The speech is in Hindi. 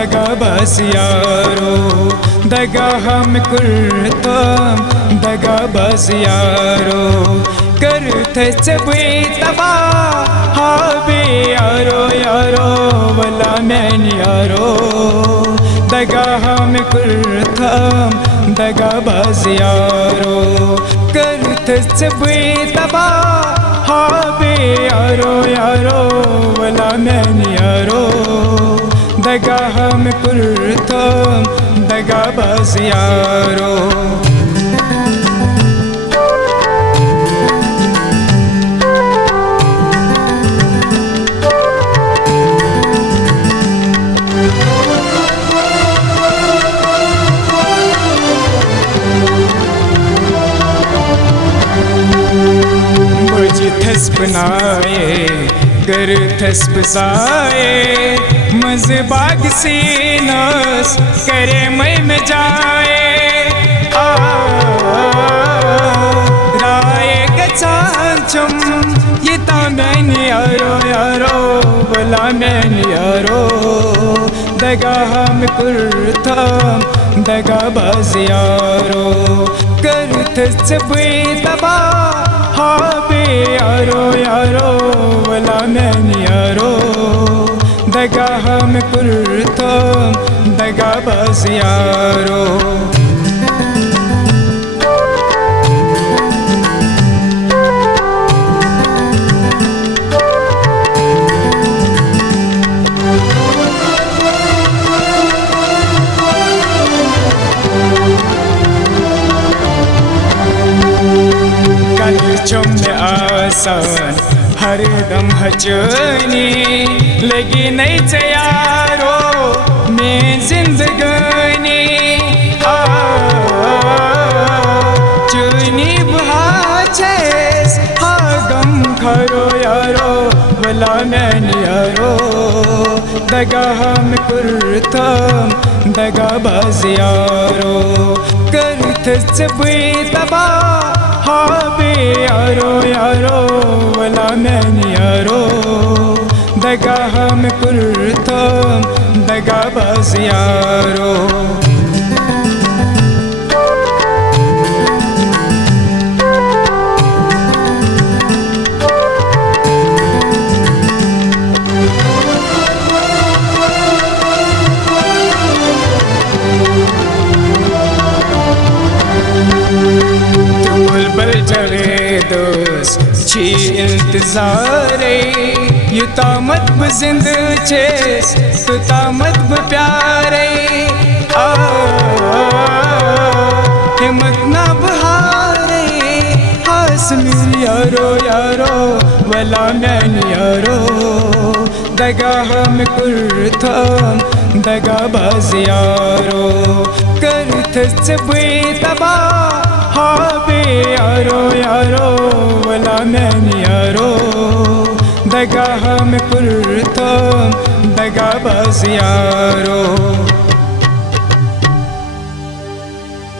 दगा बस यारो दगा हम कुर्तम दगा बस यारो करते चबे तबा हाबे यारो यारो वला मैन यारो दगा हम कुर्तम दगा बस यारो करते चबे तबा हाबे यारो यारो वला मैन यारो दगा हम कुर्तम दगा बस यारो थस बनाए गर थस बसाए मज़बाग से नस करे मई में जाए राय गचाचम ये तामैन यारो यारो वला मैन यारो दगा हम कुर्तम दगा बस यारो करत चबे तबा हाबे यारो यारो वला मैन यारो दगा हम कुर्तम दगा बस यारो में आसान हर दम हचनी लगी नहीं यारो मैं जिंदगानी चुनी बहाचेस हा गम खरो यारो वला मैन यारो दगा हम कुर्तम दगा बस यारो करत चबे तबा हाबे यारो यारो वला मैन यारो दगा हम कुर्तम दगा बस यारो छी इंतज़ारे यू तामत बजिंद चेस तो तामत प्यारे हिम्मत ना बहारे हासमिर यारो यारो वला मैन यारो दगा हम कुर्तम दगा बस यारो करत चबे तबा हाबे यारो यारो वला मैन यारो दगा हम कुर्तम दगा बस यारो